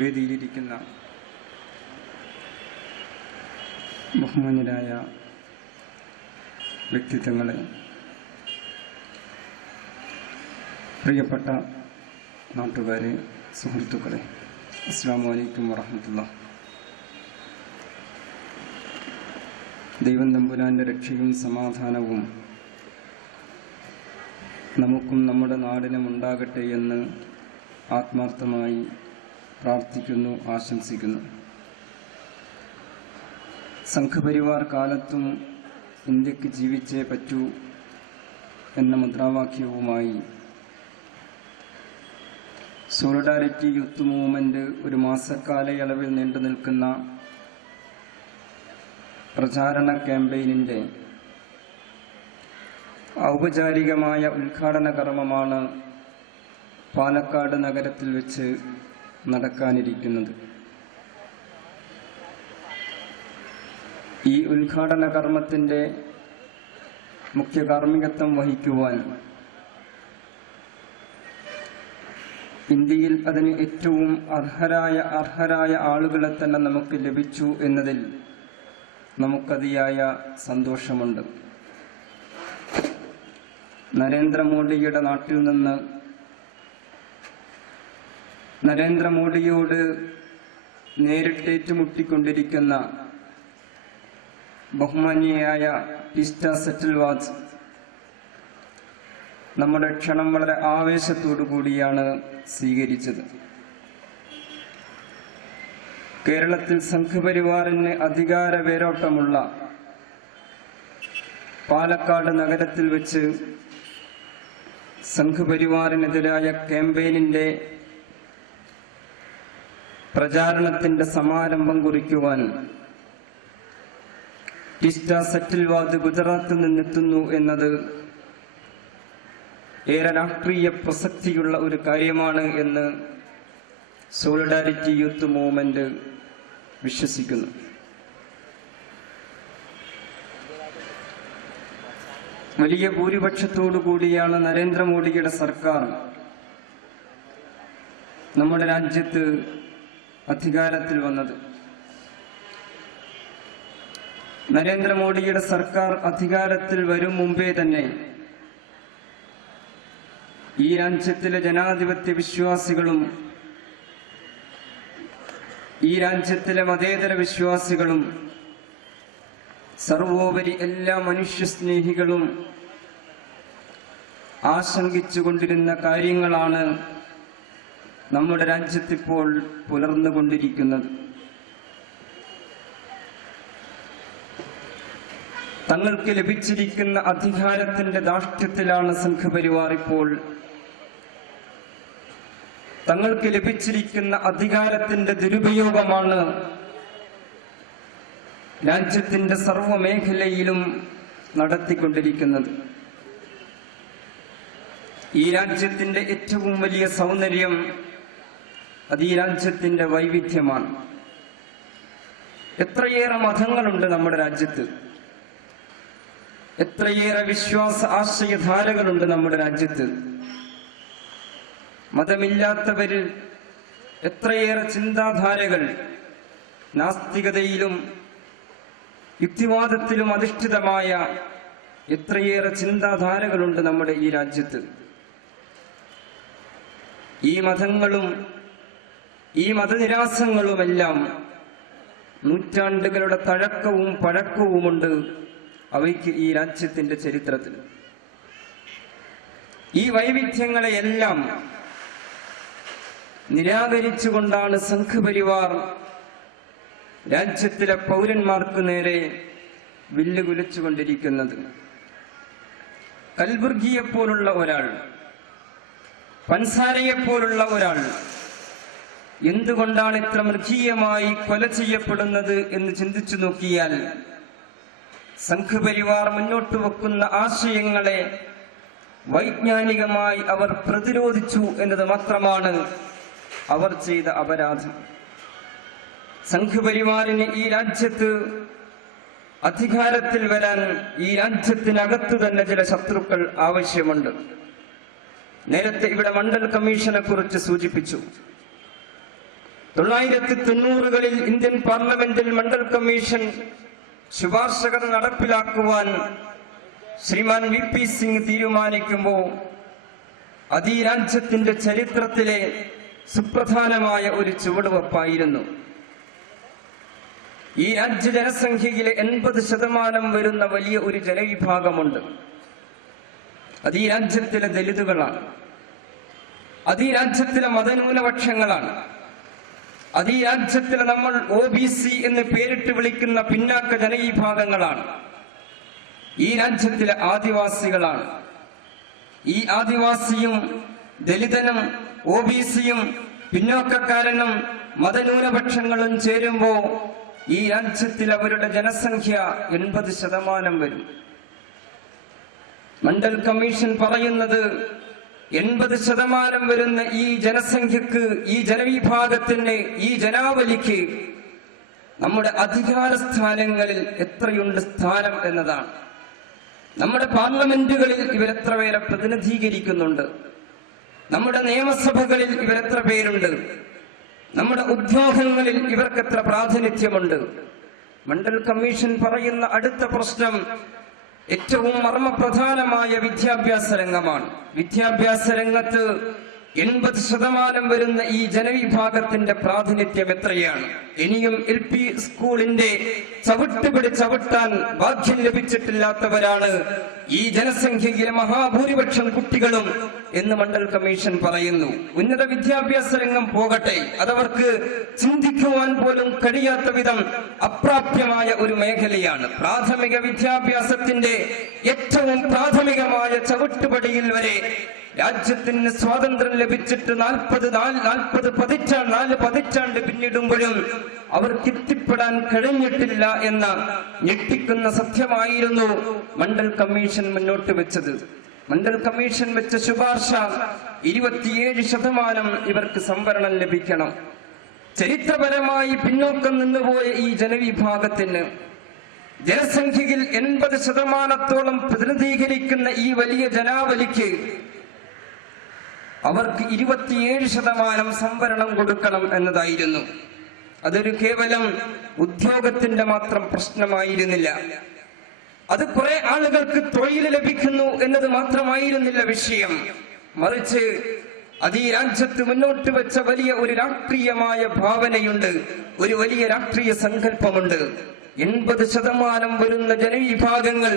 വേദിയിലിരിക്കുന്ന ബഹുമാന്യരായ വ്യക്തിത്വങ്ങളെ, പ്രിയപ്പെട്ട നാട്ടുകാരെ, സുഹൃത്തുക്കളെ, അസ്സലാമു അലൈക്കും വറഹ്മത്തുള്ളാഹി. ദൈവം തമ്പുരാൻ്റെ രക്ഷയും സമാധാനവും നമുക്കും നമ്മുടെ നാടിനും ഉണ്ടാകട്ടെ എന്ന് ആത്മാർത്ഥമായി പ്രാർത്ഥിക്കുന്നു, ആശംസിക്കുന്നു. സംഘപരിവാർ കാലത്തും ഇന്ത്യക്ക് ജീവിച്ചേ പറ്റൂ എന്ന മുദ്രാവാക്യവുമായി സോളിഡാരിറ്റി യൂത്ത് മൂവ്മെന്റ് ഒരു മാസക്കാലയളവിൽ നീണ്ടു നിൽക്കുന്ന പ്രചാരണ ക്യാമ്പയിനിൻ്റെ ഔപചാരികമായ ഉദ്ഘാടന കർമ്മമാണ് പാലക്കാട് നഗരത്തിൽ വെച്ച് നടക്കാനിരിക്കുന്നത്. ഈ ഉദ്ഘാടന കർമ്മത്തിൻ്റെ മുഖ്യ കാർമ്മികത്വം വഹിക്കുവാൻ ഇന്ത്യയിൽ അതിന് ഏറ്റവും അർഹരായ ആളുകളെ തന്നെ നമുക്ക് ലഭിച്ചു എന്നതിൽ നമുക്കതിയായ സന്തോഷമുണ്ട്. നരേന്ദ്രമോദിയുടെ നാട്ടിൽ നിന്ന് നരേന്ദ്രമോദിയോട് നേരിട്ടേറ്റുമുട്ടിക്കൊണ്ടിരിക്കുന്ന ബഹുമാന്യയായ ടിസ്റ്റ സെറ്റിൽവാദ് നമ്മുടെ ക്ഷണം വളരെ ആവേശത്തോടു കൂടിയാണ് സ്വീകരിച്ചത്. കേരളത്തിൽ സംഘപരിവാറിന് അധികാര വേരോട്ടമുള്ള പാലക്കാട് നഗരത്തിൽ വെച്ച് സംഘപരിവാറിനെതിരായ ക്യാമ്പയിനിൻ്റെ പ്രചാരണത്തിന്റെ സമാരംഭം കുറിക്കുവാൻ ടിസ്റ്റ സെറ്റിൽവാദ് ഗുജറാത്തിൽ നിന്നെത്തുന്നു എന്നത് ഏറെ രാഷ്ട്രീയ പ്രസക്തിയുള്ള ഒരു കാര്യമാണ് എന്ന് സോളിഡാരിറ്റി യൂത്ത് മൂവ്മെന്റ് വിശ്വസിക്കുന്നു. വലിയ ഭൂരിപക്ഷത്തോടു കൂടിയാണ് നരേന്ദ്രമോദിയുടെ സർക്കാർ നമ്മുടെ രാജ്യത്ത് അധികാരത്തിൽ വന്നത്. നരേന്ദ്രമോദിയുടെ സർക്കാർ അധികാരത്തിൽ വരും മുമ്പേ തന്നെ ഈ രാജ്യത്തിലെ ജനാധിപത്യ വിശ്വാസികളും ഈ രാജ്യത്തിലെ മതേതര വിശ്വാസികളും സർവോപരി എല്ലാ മനുഷ്യസ്നേഹികളും ആശങ്കിച്ചുകൊണ്ടിരുന്ന കാര്യങ്ങളാണ് നമ്മുടെ രാജ്യത്തിപ്പോൾ പുലർന്നുകൊണ്ടിരിക്കുന്നത്. തങ്ങൾക്ക് ലഭിച്ചിരിക്കുന്ന അധികാരത്തിന്റെ ധാർഷ്ട്യത്തിലാണ് സംഘപരിവാർ ഇപ്പോൾ തങ്ങൾക്ക് ലഭിച്ചിരിക്കുന്ന അധികാരത്തിന്റെ ദുരുപയോഗമാണ് രാജ്യത്തിന്റെ സർവ്വമേഖലയിലും നടത്തിക്കൊണ്ടിരിക്കുന്നത്. ഈ രാജ്യത്തിന്റെ ഏറ്റവും വലിയ സൗന്ദര്യം അത് ഈ രാജ്യത്തിന്റെ വൈവിധ്യമാണ്. എത്രയേറെ മതങ്ങളുണ്ട് നമ്മുടെ രാജ്യത്ത്, എത്രയേറെ വിശ്വാസ ആശയധാരകളുണ്ട് നമ്മുടെ രാജ്യത്ത്. മതമില്ലാത്തവരിൽ എത്രയേറെ ചിന്താധാരകൾ നാസ്തികതയിലും യുക്തിവാദത്തിലും അധിഷ്ഠിതമായ എത്രയേറെ ചിന്താധാരകളുണ്ട് നമ്മുടെ ഈ രാജ്യത്ത്. ഈ മതങ്ങളും ഈ മതനിരാസങ്ങളുമെല്ലാം നൂറ്റാണ്ടുകളുടെ തഴക്കവും പഴക്കവുമുണ്ട് അവയ്ക്ക് ഈ രാജ്യത്തിന്റെ ചരിത്രത്തിൽ. ഈ വൈവിധ്യങ്ങളെയെല്ലാം നിരാകരിച്ചുകൊണ്ടാണ് സംഘപരിവാർ രാജ്യത്തിലെ പൗരന്മാർക്ക് നേരെ വില്ലുകുലച്ചുകൊണ്ടിരിക്കുന്നത്. കൽബുർഗിയെപ്പോലുള്ള ഒരാൾ, പൻസാരയെപ്പോലുള്ള ഒരാൾ എന്തുകൊണ്ടാണ് ഇത്ര മൃഗീയമായി കൊല ചെയ്യപ്പെടുന്നത് എന്ന് ചിന്തിച്ചു നോക്കിയാൽ സംഘപരിവാർ മുന്നോട്ട് വെക്കുന്ന ആശയങ്ങളെ വൈജ്ഞാനികമായി അവർ പ്രതിരോധിച്ചു എന്നത് മാത്രമാണ് അവർ ചെയ്ത അപരാധം. സംഘപരിവാറിന് ഈ രാജ്യത്ത് അധികാരത്തിൽ വരാൻ ഈ രാജ്യത്തിനകത്തു തന്നെ ചില ശത്രുക്കൾ ആവശ്യമുണ്ട്. നേരത്തെ ഇവിടെ മണ്ഡൽ കമ്മീഷനെ കുറിച്ച് സൂചിപ്പിച്ചു. 1990-കളിൽ ഇന്ത്യൻ പാർലമെന്റിൽ മണ്ഡൽ കമ്മീഷൻ ശുപാർശകൾ നടപ്പിലാക്കുവാൻ ശ്രീമാൻ VP സിംഗ് തീരുമാനിക്കുമ്പോൾ അത് ഈ രാജ്യത്തിന്റെ ചരിത്രത്തിലെ സുപ്രധാനമായ ഒരു ചുവടുവെപ്പായിരുന്നു. ഈ രാജ്യ ജനസംഖ്യയിലെ 80% വരുന്ന വലിയ ഒരു ജനവിഭാഗമുണ്ട്. അത് ഈ രാജ്യത്തിലെ ദലിതുകളാണ്. അത് ഈ രാജ്യത്തിലെ മതന്യൂനപക്ഷങ്ങളാണ്. അത് ഈ രാജ്യത്തിലെ നമ്മൾ OBC എന്ന് പേരിട്ട് വിളിക്കുന്ന പിന്നാക്ക ജനവിഭാഗങ്ങളാണ്. ഈ രാജ്യത്തിലെ ആദിവാസികളാണ്. ഈ ആദിവാസിയും ദലിതനും OBCയും പിന്നോക്കക്കാരനും മതന്യൂനപക്ഷങ്ങളും ചേരുമ്പോ ഈ രാജ്യത്തിൽ അവരുടെ ജനസംഖ്യ 80% വരും. മണ്ഡൽ കമ്മീഷൻ പറയുന്നത് 80% വരുന്ന ഈ ജനസംഖ്യക്ക്, ഈ ജനവിഭാഗത്തിന്, ഈ ജനാവലിക്ക് നമ്മുടെ അധികാര സ്ഥാനങ്ങളിൽ എത്രയുണ്ട് സ്ഥാനം എന്നതാണ്. നമ്മുടെ പാർലമെന്റുകളിൽ ഇവരെത്ര പേരെ പ്രതിനിധീകരിക്കുന്നുണ്ട്? നമ്മുടെ നിയമസഭകളിൽ ഇവരെത്ര പേരുണ്ട്? നമ്മുടെ ഉദ്യോഗങ്ങളിൽ ഇവർക്ക് എത്ര പ്രാതിനിധ്യമുണ്ട്? മണ്ഡൽ കമ്മീഷൻ പറയുന്ന അടുത്ത പ്രശ്നം ഏറ്റവും മർമ്മപ്രധാനമായ വിദ്യാഭ്യാസ രംഗമാണ്. വിദ്യാഭ്യാസ രംഗത്ത് 80% വരുന്ന ഈ ജനവിഭാഗത്തിന്റെ പ്രാതിനിധ്യം എത്രയാണ്? ഇനിയും LP സ്കൂളിന്റെ ചവിട്ടുപടി ചവിട്ടാൻ ഭാഗ്യം ലഭിച്ചിട്ടില്ലാത്തവരാണ് ഈ ജനസംഖ്യയിലെ മഹാഭൂരിപക്ഷം കുട്ടികളും എന്ന് മണ്ഡൽ കമ്മീഷൻ പറയുന്നു. ഉന്നത വിദ്യാഭ്യാസ രംഗം പോകട്ടെ, അതവർക്ക് ചിന്തിക്കുവാൻ പോലും കഴിയാത്ത വിധം അപ്രാപ്യമായ ഒരു മേഖലയാണ്. പ്രാഥമിക വിദ്യാഭ്യാസത്തിന്റെ ഏറ്റവും പ്രാഥമികമായ ചവിട്ടുപടിയിൽ വരെ രാജ്യത്തിന് സ്വാതന്ത്ര്യം ലഭിച്ചിട്ട് 4 പതിറ്റാണ്ട് പിന്നിടുമ്പോഴും അവർക്ക് എത്തിപ്പെടാൻ കഴിഞ്ഞിട്ടില്ല എന്ന ഞെട്ടിക്കുന്ന സത്യമായിരുന്നു മണ്ഡൽ കമ്മീഷൻ മുന്നോട്ട് വെച്ചത്. മണ്ഡൽ കമ്മീഷൻ വെച്ച ശുപാർശ 27% ഇവർക്ക് സംവരണം ലഭിക്കണം. ചരിത്രപരമായി പിന്നോക്കം നിന്നുപോയ ഈ ജനവിഭാഗത്തിന് ജനസംഖ്യയിൽ 80%-ഓളം പ്രതിനിധീകരിക്കുന്ന ഈ വലിയ ജനാവലിക്ക് അവർക്ക് 27% സംവരണം കൊടുക്കണം എന്നതായിരുന്നു. അതൊരു കേവലം ഉദ്യോഗത്തിന്റെ മാത്രം പ്രശ്നമായിരുന്നില്ല. അത് കുറെ ആളുകൾക്ക് തൊഴിൽ ലഭിക്കുന്നു എന്നത് മാത്രമായിരുന്നില്ല വിഷയം. മറിച്ച് അത് ഈ രാജ്യത്ത് മുന്നോട്ട് വെച്ച വലിയ ഒരു രാഷ്ട്രീയമായ ഭാവനയുണ്ട്, ഒരു വലിയ രാഷ്ട്രീയ സങ്കല്പമുണ്ട്. 80% വരുന്ന ജനവിഭാഗങ്ങൾ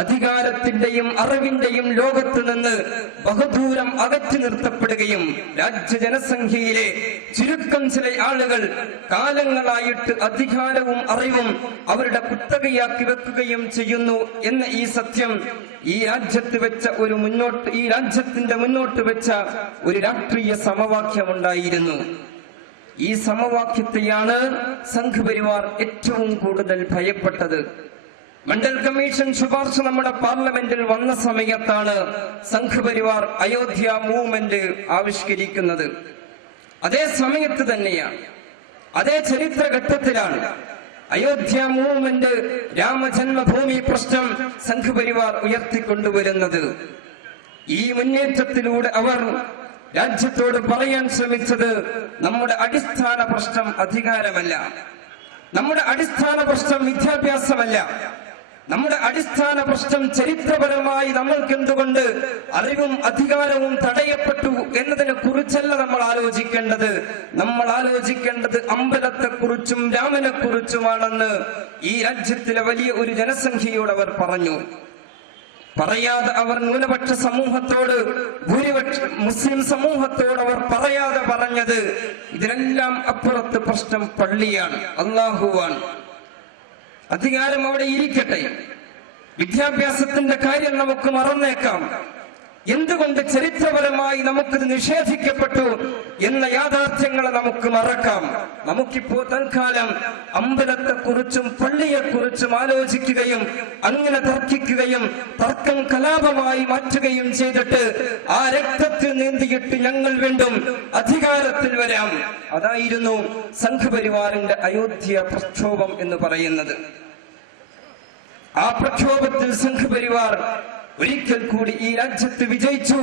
അധികാരത്തിന്റെയും അറിവിന്റെയും ലോകത്ത് നിന്ന് ബഹുദൂരം അകറ്റി നിർത്തപ്പെടുകയും രാജ്യ ജനസംഖ്യയിലെ ചുരുക്കം ചില ആളുകൾ കാലങ്ങളായിട്ട് അധികാരവും അറിവും അവരുടെ കുത്തകയാക്കി വെക്കുകയും ചെയ്യുന്നു എന്ന ഈ സത്യം ഈ രാജ്യത്ത് വെച്ച ഈ രാജ്യത്തിന്റെ മുന്നോട്ട് വെച്ച ഒരു രാഷ്ട്രീയ സമവാക്യമുണ്ടായിരുന്നു. ഈ സമവാക്യത്തെയാണ് സംഘ് പരിവാർ ഏറ്റവും കൂടുതൽ ഭയപ്പെട്ടത്. മണ്ഡൽ കമ്മീഷൻ ശുപാർശ നമ്മുടെ പാർലമെന്റിൽ വന്ന സമയത്താണ് സംഘ് പരിവാർ അയോധ്യ മൂവ്മെന്റ് ആവിഷ്കരിക്കുന്നത്. അതേ സമയത്ത് തന്നെയാണ്, അതേ ചരിത്രഘട്ടത്തിലാണ് അയോധ്യ മൂവ്മെന്റ്, രാമജന്മഭൂമി പ്രശ്നം സംഘ് പരിവാർ ഉയർത്തിക്കൊണ്ടുവരുന്നത്. ഈ മുന്നേറ്റത്തിലൂടെ അവർ രാജ്യത്തോട് പറയാൻ ശ്രമിച്ചത് നമ്മുടെ അടിസ്ഥാന പ്രശ്നം അധികാരമല്ല, നമ്മുടെ അടിസ്ഥാന പ്രശ്നം വിദ്യാഭ്യാസമല്ല, നമ്മുടെ അടിസ്ഥാന പ്രശ്നം ചരിത്രപരമായി നമ്മൾക്ക് എന്തുകൊണ്ട് അറിവും അധികാരവും തടയപ്പെട്ടു എന്നതിനെ കുറിച്ചല്ല നമ്മൾ ആലോചിക്കേണ്ടത്. നമ്മൾ ആലോചിക്കേണ്ടത് അമ്പലത്തെക്കുറിച്ചും രാമനെക്കുറിച്ചുമാണെന്ന് ഈ രാജ്യത്തിലെ വലിയ ഒരു ജനസംഖ്യയോട് അവർ പറഞ്ഞു. പറയാതെ അവർ ന്യൂനപക്ഷ സമൂഹത്തോട്, ഭൂരിപക്ഷ മുസ്ലിം സമൂഹത്തോട് അവർ പറയാതെ പറഞ്ഞത് ഇതിനെല്ലാം അപ്പുറത്ത് പ്രശ്നം പള്ളിയാണ്, അല്ലാഹുവാണ്. അധികാരം അവിടെ ഇരിക്കട്ടെ, വിദ്യാഭ്യാസത്തിന്റെ കാര്യം നമുക്ക് മറന്നേക്കാം. എന്തുകൊണ്ട് ചരിത്രപരമായി നമുക്കിത് നിഷേധിക്കപ്പെട്ടു എന്ന യാഥാർത്ഥ്യങ്ങളെ നമുക്ക് മറക്കാം. നമുക്കിപ്പോ തൽക്കാലം അമ്പലത്തെക്കുറിച്ചും പള്ളിയെക്കുറിച്ചും ആലോചിക്കുകയും അങ്ങനെ തർക്കിക്കുകയും തർക്കം കലാപമായി മാറ്റുകയും ചെയ്തിട്ട് ആ രക്തത്തിൽ നീന്തിയിട്ട് ഞങ്ങൾ വീണ്ടും അധികാരത്തിൽ വരാം. അതായിരുന്നു സംഘ് പരിവാറിന്റെ അയോധ്യ പ്രക്ഷോഭം എന്ന് പറയുന്നത്. ആ പ്രക്ഷോഭത്തിൽ സംഘ് പരിവാർ ഒരിക്കൽ കൂടി ഈ രാജ്യത്ത് വിജയിച്ചു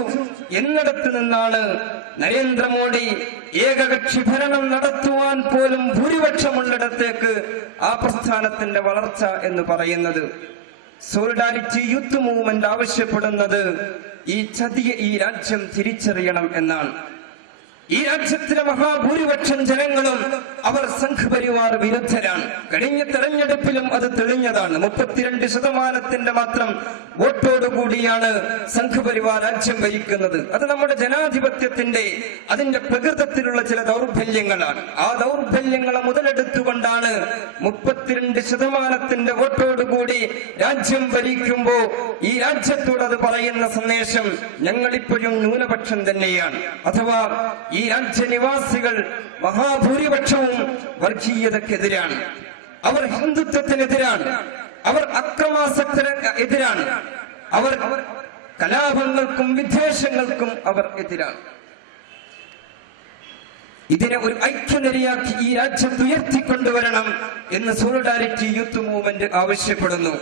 എന്നിടത്ത് നിന്നാണ് നരേന്ദ്രമോദി ഏകകക്ഷി ഭരണം നടത്തുവാൻ പോലും ഭൂരിപക്ഷമുള്ളിടത്തേക്ക് ആ പ്രസ്ഥാനത്തിന്റെ വളർച്ച എന്ന് പറയുന്നത്. സോളിഡാരിറ്റി യൂത്ത് മൂവ്മെന്റ് ആവശ്യപ്പെടുന്നത് ഈ ചതിയെ ഈ രാജ്യം തിരിച്ചറിയണം എന്നാണ്. ഈ രാജ്യത്തിലെ മഹാഭൂരിപക്ഷം ജനങ്ങളും അവർ സംഘപരിവാർ വിരുദ്ധരാണ്. കഴിഞ്ഞ തെരഞ്ഞെടുപ്പിലും അത് തെളിഞ്ഞതാണ്. 32% മാത്രം വോട്ടോടുകൂടിയാണ് സംഘപരിവാർ രാജ്യം ഭരിക്കുന്നത്. അത് നമ്മുടെ ജനാധിപത്യത്തിന്റെ അതിന്റെ പ്രകൃതത്തിലുള്ള ചില ദൗർബല്യങ്ങളാണ്. ആ ദൗർബല്യങ്ങളെ മുതലെടുത്തുകൊണ്ടാണ് 32% വോട്ടോടുകൂടി രാജ്യം ഭരിക്കുമ്പോ ഈ രാജ്യത്തോട് അത് പറയുന്ന സന്ദേശം ഞങ്ങളിപ്പോഴും ന്യൂനപക്ഷം തന്നെയാണ്. അഥവാ ഈ രാജ്യനിവാസികൾ മഹാഭൂരിപക്ഷവും വർഗീയതക്കെതിരാണ്, അവർ ഹിന്ദുത്വത്തിനെതിരാണ്, അവർ അക്രമാസക്തരെതിരാണ്, അവർ കലാപങ്ങൾക്കും വിദ്വേഷങ്ങൾക്കും അവർ എതിരാണ്. ഇതിനെ ഒരു ഐക്യനിരയാക്കി ഈ രാജ്യത്ത് ഉയർത്തിക്കൊണ്ടുവരണം എന്ന് സോളിഡാരിറ്റി യൂത്ത് മൂവ്മെന്റ് ആവശ്യപ്പെടുന്നു.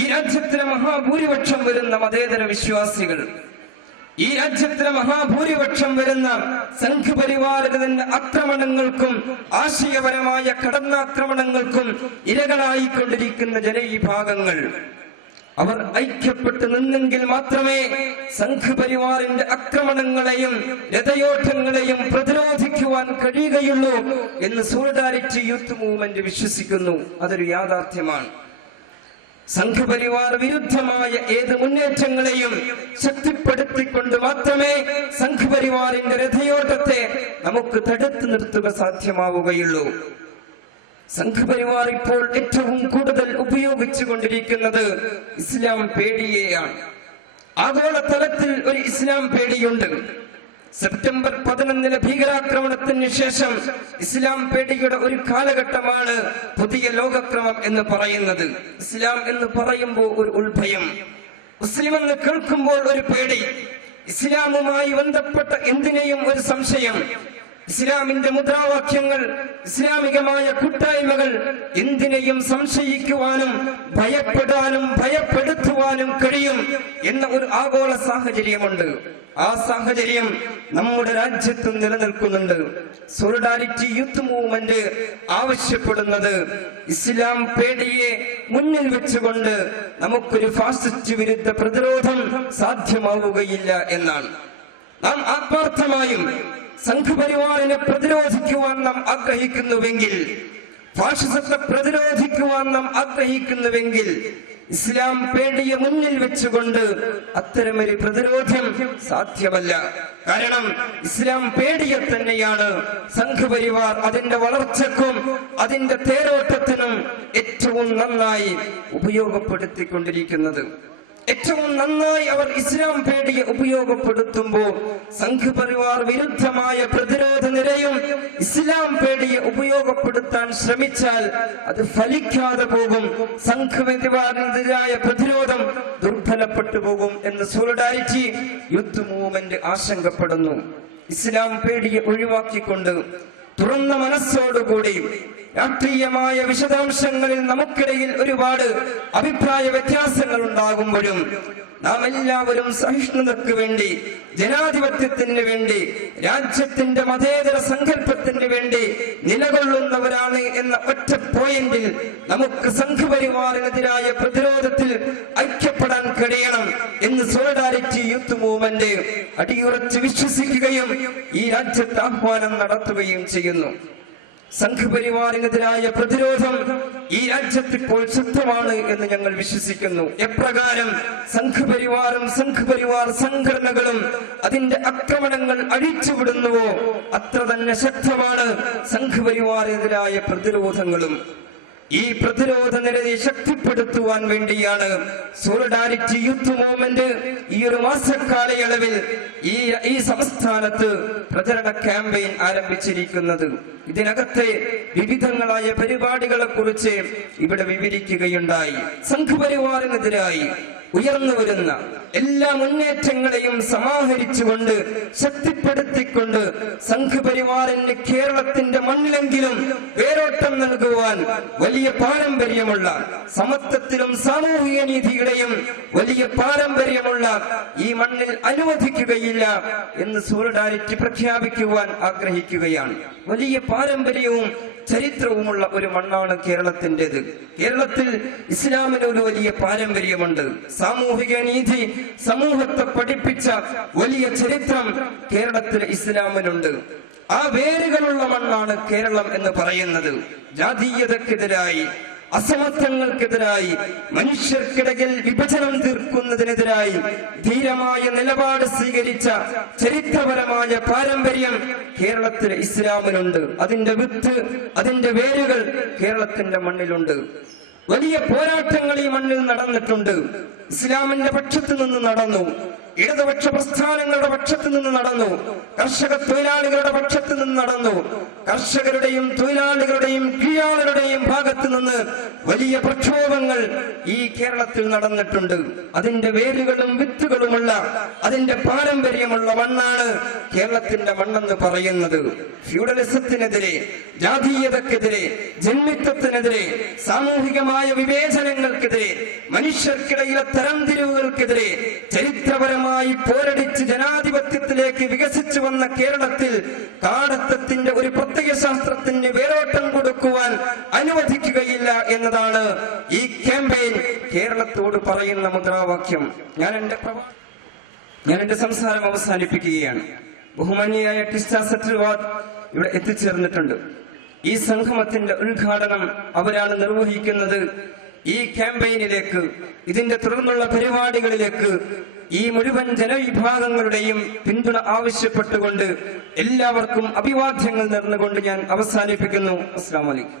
ഈ രാജ്യത്തിലെ മഹാഭൂരിപക്ഷം വരുന്ന മതേതര വിശ്വാസികൾ, ഈ രാജ്യത്തിലെ മഹാഭൂരിപക്ഷം വരുന്ന സംഘപരിവാരത്തിന്റെ ആക്രമണങ്ങൾക്കും ആശയപരമായ കടന്നാക്രമണങ്ങൾക്കും ഇരകളായിക്കൊണ്ടിരിക്കുന്ന ജനവിഭാഗങ്ങൾ അവർ ഐക്യപ്പെട്ട് നിന്നെങ്കിൽ മാത്രമേ സംഘപരിവാറിന്റെ ആക്രമണങ്ങളെയും രഥയോട്ടങ്ങളെയും പ്രതിരോധിക്കുവാൻ കഴിയുകയുള്ളൂ എന്ന് സോളിഡാരിറ്റി യൂത്ത് മൂവ്മെന്റ് വിശ്വസിക്കുന്നു. അതൊരു യാഥാർത്ഥ്യമാണ്. സംഘപരിവാർ വിരുദ്ധമായ ഏത് മുന്നേറ്റങ്ങളെയും ശക്തിപ്പെടുത്തിക്കൊണ്ട് മാത്രമേ സംഘപരിവാറിന്റെ രഥയോട്ടത്തെ നമുക്ക് തടുത്തു നിർത്തുക സാധ്യമാവുകയുള്ളൂ. സംഘപരിവാർ ഇപ്പോൾ ഏറ്റവും കൂടുതൽ ഉപയോഗിച്ചു കൊണ്ടിരിക്കുന്നത് ഇസ്ലാം പേടിയെയാണ്. ആഗോളതലത്തിൽ ഒരു ഇസ്ലാം പേടിയുണ്ട്. സെപ്റ്റംബർ 11 ഭീകരാക്രമണത്തിന് ശേഷം ഇസ്ലാം പേടിയുടെ ഒരു കാലഘട്ടമാണ് പുതിയ ലോകക്രമം എന്ന് പറയുന്നത്. ഇസ്ലാം എന്ന് പറയുമ്പോൾ ഒരു ഉൾഭയം, മുസ്ലിം എന്ന് കേൾക്കുമ്പോൾ ഒരു പേടി, ഇസ്ലാമുമായി ബന്ധപ്പെട്ട എന്തിനേയും ഒരു സംശയം, ഇസ്ലാമിന്റെ മുദ്രാവാക്യങ്ങൾ, ഇസ്ലാമികമായ കൂട്ടായ്മകൾ എന്തിനേയും സംശയിക്കുവാനും ഭയപ്പെടാനും ഭയപ്പെടുത്തുവാനും കഴിയും എന്ന ഒരു ആഗോള സാഹചര്യമുണ്ട്. ആ സാഹചര്യം നമ്മുടെ രാജ്യത്തും നിലനിൽക്കുന്നുണ്ട്. സോളിഡാരിറ്റി യൂത്ത് മൂവ്മെന്റ് ആവശ്യപ്പെടുന്നത് ഇസ്ലാം പേടിയെ മുന്നിൽ വെച്ചുകൊണ്ട് നമുക്കൊരു ഫാസിസ്റ്റ് വിരുദ്ധ പ്രതിരോധം സാധ്യമാവുകയില്ല എന്നാണ്. നാം ആത്മാർത്ഥമായും സംഘപരിവാറിനെ പ്രതിരോധിക്കുവാൻ നാം ആഗ്രഹിക്കുന്നുവെങ്കിൽ, ഫാഷിസത്തെ പ്രതിരോധിക്കുവാൻ നാം ആഗ്രഹിക്കുന്നുവെങ്കിൽ ഇസ്ലാം പേടിയെ മുന്നിൽ വെച്ചുകൊണ്ട് അത്തരമൊരു പ്രതിരോധം സാധ്യമല്ല. കാരണം ഇസ്ലാം പേടിയെ തന്നെയാണ് സംഘപരിവാർ അതിന്റെ വളർച്ചക്കും അതിന്റെ തേരോട്ടത്തിനും ഏറ്റവും നന്നായി ഉപയോഗപ്പെടുത്തിക്കൊണ്ടിരിക്കുന്നത്. ഏറ്റവും നന്നായി അവർ ഇസ്ലാം പേടിയെ ഉപയോഗപ്പെടുത്തുമ്പോൾ സംഘപരിവാർ വിരുദ്ധമായ പ്രതിരോധ നിരയും ഇസ്ലാം പേടിയെ ഉപയോഗപ്പെടുത്താൻ ശ്രമിച്ചാൽ അത് ഫലിക്കാതെ പോകും. സംഘപരിവാറിനെതിരായ പ്രതിരോധം ദുർബലപ്പെട്ടു പോകും എന്ന് സോളിഡാരിറ്റി യൂത്ത് മൂവ്മെന്റ് ആശങ്കപ്പെടുന്നു. ഇസ്ലാം പേടിയെ ഒഴിവാക്കിക്കൊണ്ട് തുറന്ന മനസ്സോടുകൂടി രാഷ്ട്രീയമായ വിശദാംശങ്ങളിൽ നമുക്കിടയിൽ ഒരുപാട് അഭിപ്രായ വ്യത്യാസങ്ങൾ ഉണ്ടാകുമ്പോഴും നാം എല്ലാവരും സഹിഷ്ണുതയ്ക്ക് വേണ്ടി, ജനാധിപത്യത്തിന് വേണ്ടി, രാജ്യത്തിന്റെ മതേതര സങ്കല്പത്തിന് വേണ്ടി നിലകൊള്ളുന്നവരാണ് എന്ന ഒറ്റ പോയിന്റിൽ നമുക്ക് സംഘപരിവാറിനെതിരായ പ്രതിരോധത്തിൽ ഐക്യപ്പെടാൻ കഴിയണം എന്ന് സോളിഡാരിറ്റി യൂത്ത് മൂവ്മെന്റ് അടിയുറച്ച് വിശ്വസിക്കുകയും ഈ രാജ്യത്ത് ആഹ്വാനം നടത്തുകയും ചെയ്യുന്നു. സംഘപരിവാറിനെതിരായ പ്രതിരോധം ഈ രാജ്യത്ത് ഇപ്പോൾ ശക്തമാണ് എന്ന് ഞങ്ങൾ വിശ്വസിക്കുന്നു. എപ്രകാരം സംഘപരിവാറും സംഘപരിവാർ സംഘടനകളും അതിന്റെ ആക്രമണങ്ങൾ അഴിച്ചുവിടുന്നുവോ അത്ര തന്നെ ശക്തമാണ് സംഘപരിവാറിനെതിരായ പ്രതിരോധങ്ങളും. ഈ പ്രതിരോധ നിരയെ ശക്തിപ്പെടുത്തുവാൻ വേണ്ടിയാണ് സോളിഡാരിറ്റി യൂത്ത് മൂവ്മെന്റ് ഈ ഒരു മാസക്കാലയളവിൽ ഈ സംസ്ഥാനത്ത് പ്രചരണ ക്യാമ്പയിൻ ആരംഭിച്ചിരിക്കുന്നത്. ഇതിനകത്തെ വിവിധങ്ങളായ പരിപാടികളെ കുറിച്ച് ഇവിടെ വിവരിക്കുകയുണ്ടായി. സംഘപരിവാറിനെതിരായി ഉയർന്നു വരുന്ന എല്ലാ മുന്നേറ്റങ്ങളെയും സമാഹരിച്ചുകൊണ്ട് ശക്തിപ്പെടുത്തിക്കൊണ്ട് സംഘപരിവാറിന് കേരളത്തിന്റെ മണ്ണിലെങ്കിലും വേരോട്ടം നൽകുവാൻ വലിയ പാരമ്പര്യമുള്ള, സമത്വത്തിലും സാമൂഹിക നീതിയുടെയും വലിയ പാരമ്പര്യമുള്ള ഈ മണ്ണിൽ അനുവദിക്കുകയില്ല എന്ന് സോളിഡാരിറ്റി പ്രഖ്യാപിക്കുവാൻ ആഗ്രഹിക്കുകയാണ്. വലിയ പാരമ്പര്യവും ചരിത്രവുമുള്ള ഒരു മണ്ണാണ് കേരളത്തിൻ്റെത്. കേരളത്തിൽ ഇസ്ലാമിന് ഒരു വലിയ പാരമ്പര്യമുണ്ട്. സാമൂഹിക നീതി സമൂഹത്തെ പഠിപ്പിച്ച വലിയ ചരിത്രം കേരളത്തിൽ ഇസ്ലാമിനുണ്ട്. ആ വേരുകളുള്ള മണ്ണാണ് കേരളം എന്ന് പറയുന്നത്. ജാതീയതക്കെതിരായി, അസമത്വങ്ങൾക്കെതിരായി, മനുഷ്യർക്കിടയിൽ വിഭജനം തീർക്കുന്നതിനെതിരായി ധീരമായ നിലപാട് സ്വീകരിച്ച ചരിത്രപരമായ പാരമ്പര്യം കേരളത്തിലെ ഇസ്ലാമിനുണ്ട്. അതിന്റെ വിത്ത്, അതിന്റെ വേരുകൾ കേരളത്തിന്റെ മണ്ണിലുണ്ട്. വലിയ പോരാട്ടങ്ങൾ ഈ മണ്ണിൽ നടന്നിട്ടുണ്ട്. ഇസ്ലാമിന്റെ പക്ഷത്ത് നിന്ന് നടന്നു, ഇടതുപക്ഷ പ്രസ്ഥാനങ്ങളുടെ പക്ഷത്ത് നിന്ന് നടന്നു, കർഷക തൊഴിലാളികളുടെ പക്ഷത്ത് നിന്ന് നടന്നു, കർഷകരുടെയും തൊഴിലാളികളുടെയും കീഴാളുകളുടെയും ഭാഗത്ത് നിന്ന് വലിയ പ്രക്ഷോഭങ്ങൾ ഈ കേരളത്തിൽ നടന്നിട്ടുണ്ട്. അതിന്റെ വേരുകളും വിത്തുകളുമുള്ള, അതിന്റെ പാരമ്പര്യമുള്ള മണ്ണാണ് കേരളത്തിന്റെ മണ്ണെന്ന് പറയുന്നത്. ഫ്യൂഡലിസത്തിനെതിരെ, ജാതീയതക്കെതിരെ, ജന്മിത്വത്തിനെതിരെ, സാമൂഹികമായ വിവേചനങ്ങൾക്കെതിരെ, മനുഷ്യർക്കിടയിലെ തരംതിരിവുകൾക്കെതിരെ ചരിത്രപരമായി പോരടിച്ച് ജനാധിപത്യത്തിലേക്ക് വികസിച്ചു വന്ന കേരളത്തിൽ കാടത്തത്തിന്റെ ഒരു പ്രത്യയ ശാസ്ത്രത്തിന് വേരോട്ടം കൊടുക്കുവാൻ അനുവദിക്കുകയില്ല എന്നതാണ് ഈ ക്യാമ്പയിൻ കേരളത്തോട് പറയുന്ന മുദ്രാവാക്യം. ഞാൻ എന്റെ സംസാരം അവസാനിപ്പിക്കുകയാണ്. ബഹുമാന്യയായ ടിസ്റ്റ സെറ്റിൽവാദ് ഇവിടെ എത്തിച്ചേർന്നിട്ടുണ്ട്. ഈ സംഗമത്തിന്റെ ഉദ്ഘാടനം അവരാണ് നിർവഹിക്കുന്നത്. ഈ ക്യാമ്പയിനിലേക്ക്, ഇതിന്റെ തുടർന്നുള്ള പരിപാടികളിലേക്ക് ഈ മുഴുവൻ ജനവിഭാഗങ്ങളുടെയും പിന്തുണ ആവശ്യപ്പെട്ടുകൊണ്ട് എല്ലാവർക്കും അഭിവാദ്യങ്ങൾ നേർന്നുകൊണ്ട് ഞാൻ അവസാനിപ്പിക്കുന്നു. അസ്സലാമു അലൈക്കും.